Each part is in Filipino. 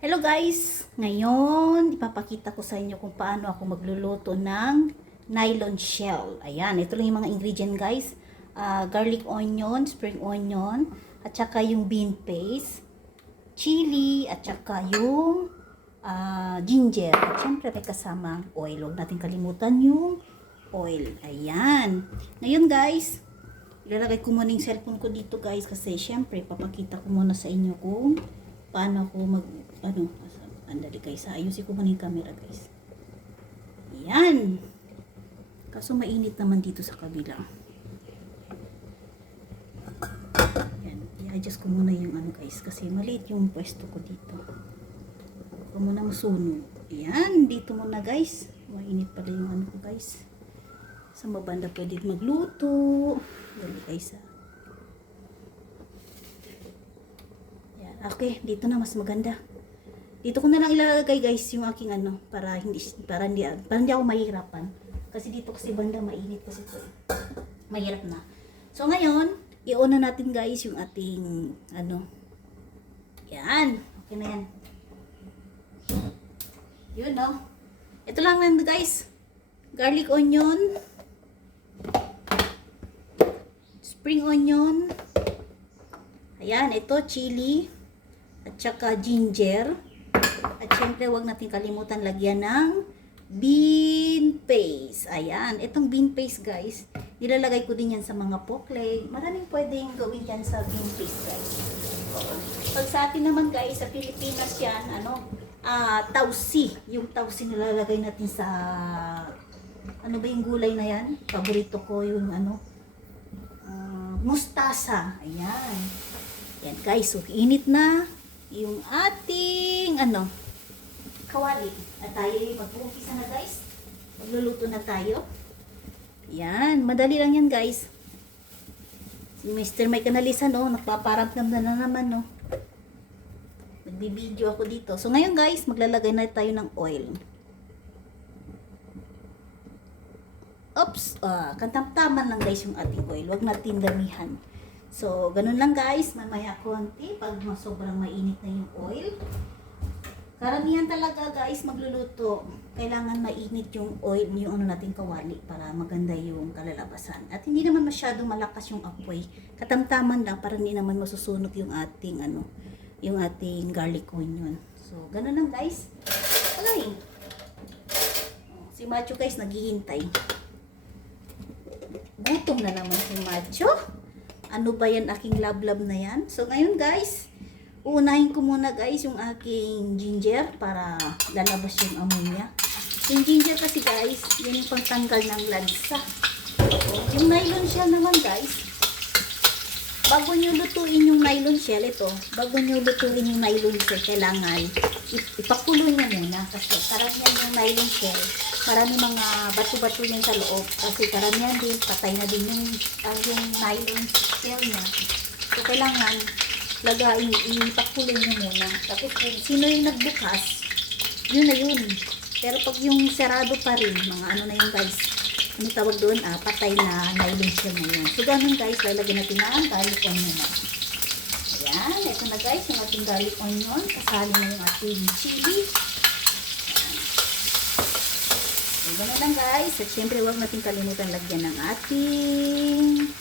Hello guys! Ngayon, ipapakita ko sa inyo kung paano ako magluluto ng nylon shell. Ayan, ito lang yung mga ingredient guys. Garlic onion, spring onion, at saka yung bean paste, chili, at saka yung ginger. At syempre may kasamang oil. Huwag natin kalimutan yung oil. Ayan. Ngayon guys, ilalagay ko muna yung cellphone ko dito guys kasi syempre papakita ko muna sa inyo kung paano ako andali guys, ayusin ko muna yung camera guys. Yan. Kaso mainit naman dito sa kabila. Yan. I-adjust ko muna yung guys, kasi maliit yung pwesto ko dito. Huwag muna masunog. Yan. Dito muna guys. Mainit pala yung ko guys. Sa mabanda pwede magluto. Dali guys Yan. Okay. Dito na mas maganda. Dito ko na lang ilalagay guys yung aking para hindi ako mahirapan. Kasi dito kasi banda mainit kasi ito. Mahirap na. So ngayon, i-on na natin guys yung ating Yan. Okay na yan. Yun no. Ito lang lang guys. Garlic onion. Spring onion. Ayan, ito chili. At saka ginger. At syempre, huwag natin kalimutan lagyan ng bean paste. Ayan. Itong bean paste, guys, nilalagay ko din yan sa mga pokle. Maraming pwedeng gawin yan sa bean paste, guys. Pag sa atin naman, guys, sa Pilipinas yan, tausi. Yung tausi nilalagay natin sa, ba yung gulay na yan? Paborito ko yung, mustasa. Ayan. Yan, guys. So, init na yung ating kawali. At tayo mag-uumpisa na guys. Magluluto na tayo. Yan, madali lang yan guys. Si Mr. Mike Canalisan nagpaparamdam na naman Nagbibideo ako dito. So ngayon guys, maglalagay na tayo ng oil. Oops, kantamtaman lang guys yung ating oil. Huwag natin damihan. So, ganun lang guys, mamaya konti pag sobrang mainit na yung oil. Karamihan talaga guys magluluto, kailangan mainit yung oil, yung nating kawali para maganda yung kalalabasan. At hindi naman masyadong malakas yung apoy. Katamtaman lang para hindi naman masusunog yung ating yung ating garlic onion. So, ganun lang guys. Okay. Si Macho guys naghihintay. Gutom na naman si Macho. Ano ba yan aking lablab na yan? So ngayon guys, uunahin ko muna guys yung aking ginger para lalabas yung amoy niya. Yung ginger kasi guys, yan yung pangtanggal ng lansa. Yung nylon shell naman guys, bago nyo lutuin yung nylon shell, kailangan ipakulo nyo muna kasi karamihan yung nylon shell, marami mga bato-bato yan sa loob kasi karamihan din, patay na din yung nylon shell niya. So kailangan ipakulo nyo muna. Tapos kung sino yung nagbukas, yun na yun. Pero pag yung sarado pa rin, mga na yun guys, tawag doon, patay na nylon shell na yan. So ganun guys, lalagyan natin na ang garlic onion na. Ayan, ito na guys, yung ating garlic onion. Kasali na yung ating chili. So ganun lang guys. At syempre, huwag natin kalimutan lagyan ng ating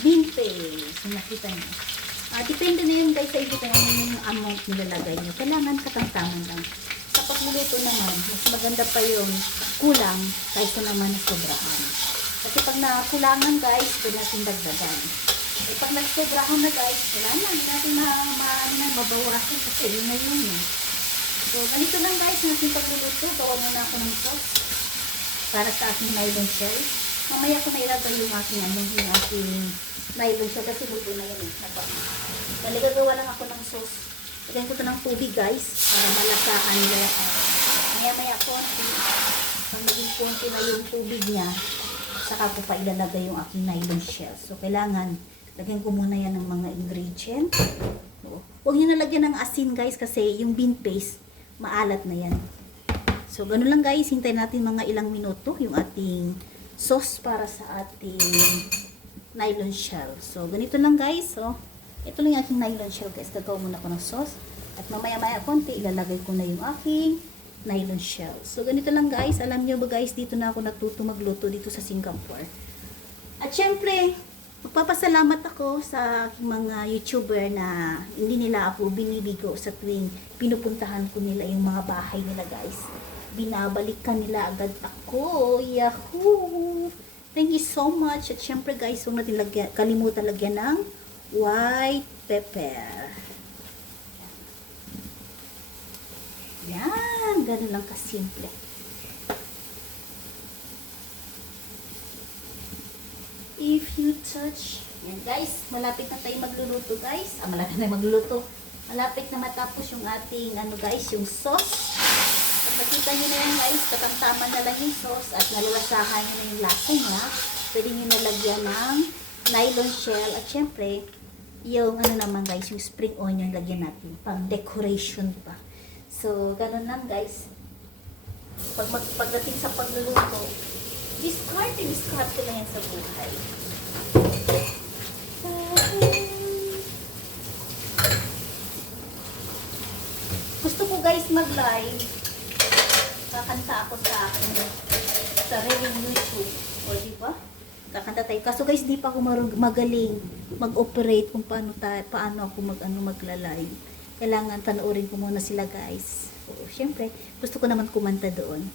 bean paste. So nakita nyo. Depende na yun guys sa inyo kung ano yung amount nilalagay nyo. Kailangan katamtaman lang. Sa pagluluto naman, mas maganda pa yung kulang kaysa naman na sobrahan. Kasi pag nakulangan guys, doon natin dagdagan. Eh pag nagsobrahan na guys, kailangan natin mabawasan kasi yun na yun. So ganito lang guys, natin pagluluto. Gawa muna ako ng sauce para sa aking nylon shell. Mamaya ko na ilagay yung aking yung aking nylon shell kasi luto na yun. Gagawa lang ako ng sauce. Lagyan ko ito ng tubig guys para malasahan nila. Maya konti. Pag naging konti na yung tubig niya, saka ko pa ilalagay yung aking nylon shell. So kailangan lagyan ko muna yan ng mga ingredient. Huwag nyo nalagyan ng asin guys kasi yung bean paste maalat na yan. So ganun lang guys, hintayin natin mga ilang minuto yung ating sauce para sa ating nylon shell. So ganito lang guys. So ito lang yung aking nylon shell guys. Gagawa muna ako ng sauce. At mamaya-maya konti, ilalagay ko na yung aking nylon shell. So, ganito lang guys. Alam nyo ba guys, dito na ako natuto magluto dito sa Singapore. At syempre, magpapasalamat ako sa aking mga YouTuber na hindi nila ako binibigo sa tuwing pinupuntahan ko nila yung mga bahay nila guys. Binabalikan nila agad ako. Yahoo! Thank you so much. At syempre guys, huwag natin kalimutan lagyan ng white pepper. Yan, ganun lang kasimple. If you touch, yan guys, malapit na tayo magluluto guys. Malapit na tayo magluluto. Malapit na matapos yung ating, guys, yung sauce. At makita nyo na yan guys, katamtaman na lang yung sauce at nalalasahan nyo na yung lasa niya. Pwede nyo nalagyan ng nylon shell at syempre, yung naman guys, yung spring onion lagyan natin, pang decoration pa. So, ganun lang guys. Pagdating sa pagluluto, discard lang yan sa buhay. Gusto ko guys mag-live. Kakanta ako sa akin sariling YouTube. O diba? Kakanta tayo. Kaso guys, di pa ako magaling mag-operate kung paano ako magla-live. Kailangan panoorin ko muna sila guys. So, syempre, gusto ko naman kumanta doon.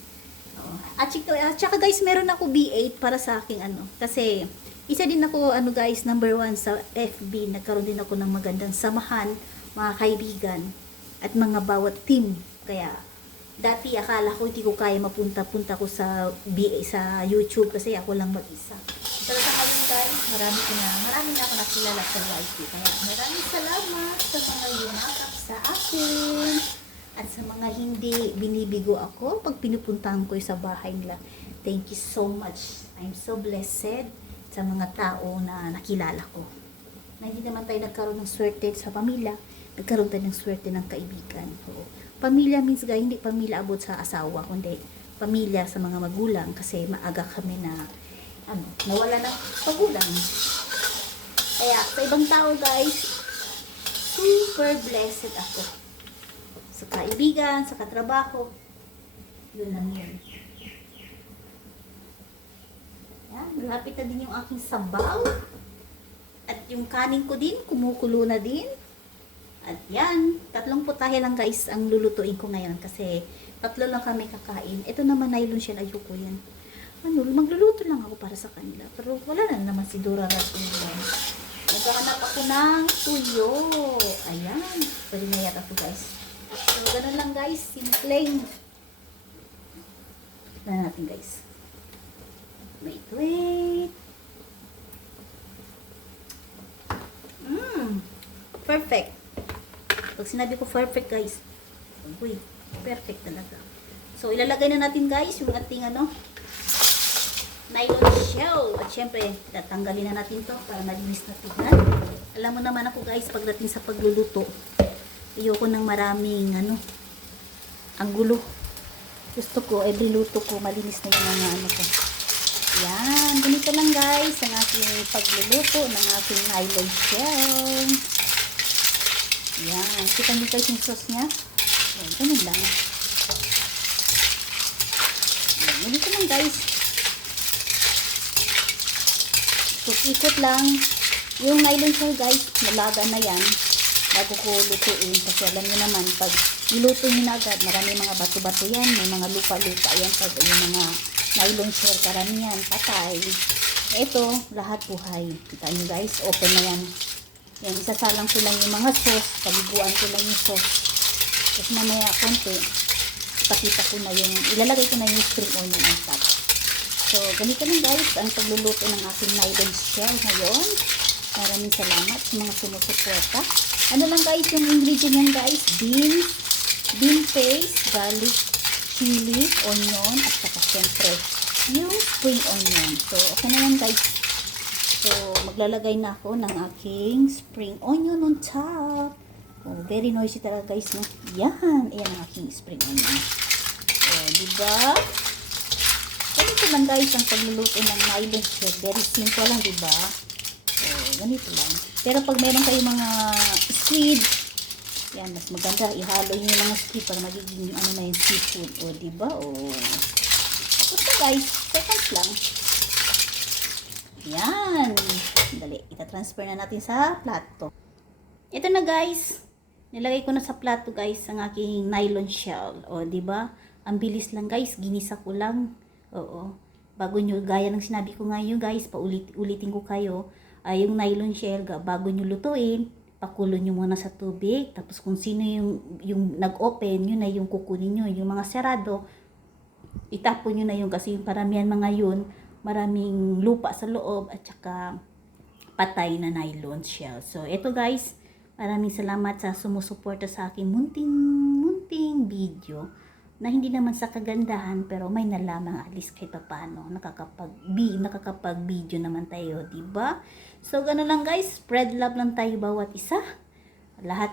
At saka guys, meron ako B8 para sa aking Kasi, isa din ako, guys, number 1 sa FB. Nagkaroon din ako ng magandang samahan, mga kaibigan, at mga bawat team. Kaya, dati akala ko hindi ko kaya mapunta-punta ko sa BA sa YouTube kasi ako lang mag-isa. Pero sa ngayon guys, marami na ako nakilala sa YT. Kaya maraming salamat sa mga yumakap sa akin at sa mga hindi binibigo ako pag pinupuntahan ko sa bahay nila. Thank you so much. I'm so blessed sa mga tao na nakilala ko. Na hindi naman tayo nagkaroon ng swerte sa pamilya, nagkaroon tayo ng swerte ng kaibigan. So, pamilya means guys, hindi pamilya abot sa asawa, kundi pamilya sa mga magulang kasi maaga kami na nawala ng magulang. Kaya sa ibang tao guys, super blessed ako. Sa kaibigan, sa katrabaho, yun lang yun. Yan, malapit na din yung aking sabaw. At yung kanin ko din, kumukulo na din. At yan, 3 putahe lang guys ang lulutuin ko ngayon kasi 3 lang kami kakain. Ito naman nylon shell, ayoko yan. Magluluto lang ako para sa kanila. Pero wala na naman si Dora Ratungan. Naghahanap ako ng tuyo. Ayan, pwede na yata ito guys. So, ganun lang guys, simpleng. Tignan natin guys. Wait. Perfect. Pag sinabi ko perfect guys, uy, perfect talaga. So, ilalagay na natin guys yung ating nylon shell. At syempre, tatanggalin na natin to para malinis na tignan. Alam mo naman ako guys, pagdating sa pagluluto, ayoko ng maraming ang gulo. Gusto ko, every luto ko, malinis na yung mga ko. Yan, ganito lang guys ang aking pagluluto ng aking nylon shell. Yan, kita nyo guys yung sauce nya. Yan, ganun lang. Yan, ganito lang guys. Ikot lang. Yung nylon shell guys, nalaga na yan bago ko lutuin. Kasi alam nyo naman, pag niluto nyo na agad, marami mga bato-bato yan. May mga lupa-lupa yan. Pag yung mga nylon shell, karamihan, patay. Ito, lahat buhay. Kita nyo guys, open na yan. Yan, isasalang ko lang yung mga sauce. Paliguan ko lang yung sauce. Tapos mamaya konti, ipakita ko na yung, ilalagay ko na yung spring onion on top. So, ganito lang guys, ang pagluluto ng aking nylon shell ngayon. Maraming salamat sa mga sumusuporta. Ano lang guys, yung ingredient yan guys, bean paste, garlic, chili, onion, at saka syempre, yung spring onion. So, okay na yan guys. So, maglalagay na ako ng aking spring onion on top. Oh, very noisy talaga guys, no? Yan, ayan ang aking spring onion. So, diba? Ganito lang guys ang pagluluto ng nylon shell. Very simple lang, diba? So, ganito lang. Pero pag meron kayong mga squid, Yan, mas maganda. Ihalo nyo yung mga squid para magiging ano na yung seafood. O, diba? O. Tapos na guys, seconds lang. Yan. Dali, itatransfer na natin sa plato. Ito na guys. Nilagay ko na sa plato guys ang aking nylon shell. O, diba? Ang bilis lang guys. Ginisa ko lang. Oo. Bago nyo, gaya ng sinabi ko ngayon guys, ulitin ko kayo. Yung nylon shell, bago nyo lutuin, pakulo nyo muna sa tubig. Tapos kung sino yung nag-open, yun na yung kukunin nyo. Yung mga serado, itapon nyo na yun kasi yung paramihan mga yun, maraming lupa sa loob at saka patay na nylon shell. So, ito guys, maraming salamat sa sumusuporta sa aking munting video na hindi naman sa kagandahan pero may nalamang at least kahit paano nakakapag video naman tayo, di ba? So, gano'n lang guys, spread love lang tayo bawat isa. Lahat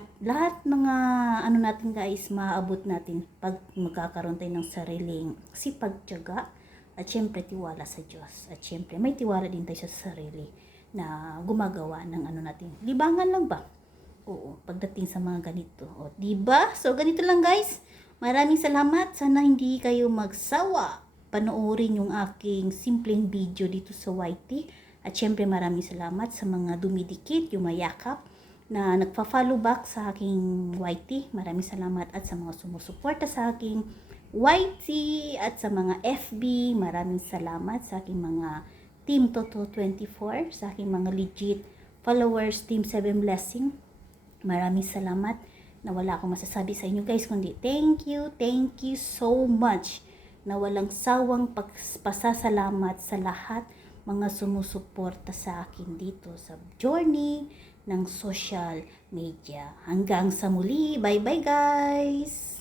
mga ano natin guys, maaabot natin pag magkakaroon tayo ng sariling sipag-tiyaga at syempre tiwala sa Diyos. At syempre may tiwala din tayo sa sarili na gumagawa ng ano natin. Libangan lang ba? Oo, pagdating sa mga ganito. O, diba? So, ganito lang guys. Maraming salamat. Sana hindi kayo magsawa panoorin yung aking simpleng video dito sa YT. At syempre maraming salamat sa mga dumidikit, yung mayakap na nagpa-follow back sa aking YT. Maraming salamat at sa mga sumusuporta sa aking YT at sa mga FB. Maraming salamat sa aking mga Team Toto 24, sa aking mga legit followers, Team 7 Blessing. Maraming salamat na wala akong masasabi sa inyo guys, kundi thank you so much na walang sawang pasasalamat sa lahat mga sumusuporta sa akin dito sa journey ng social media. Hanggang sa muli, bye bye guys!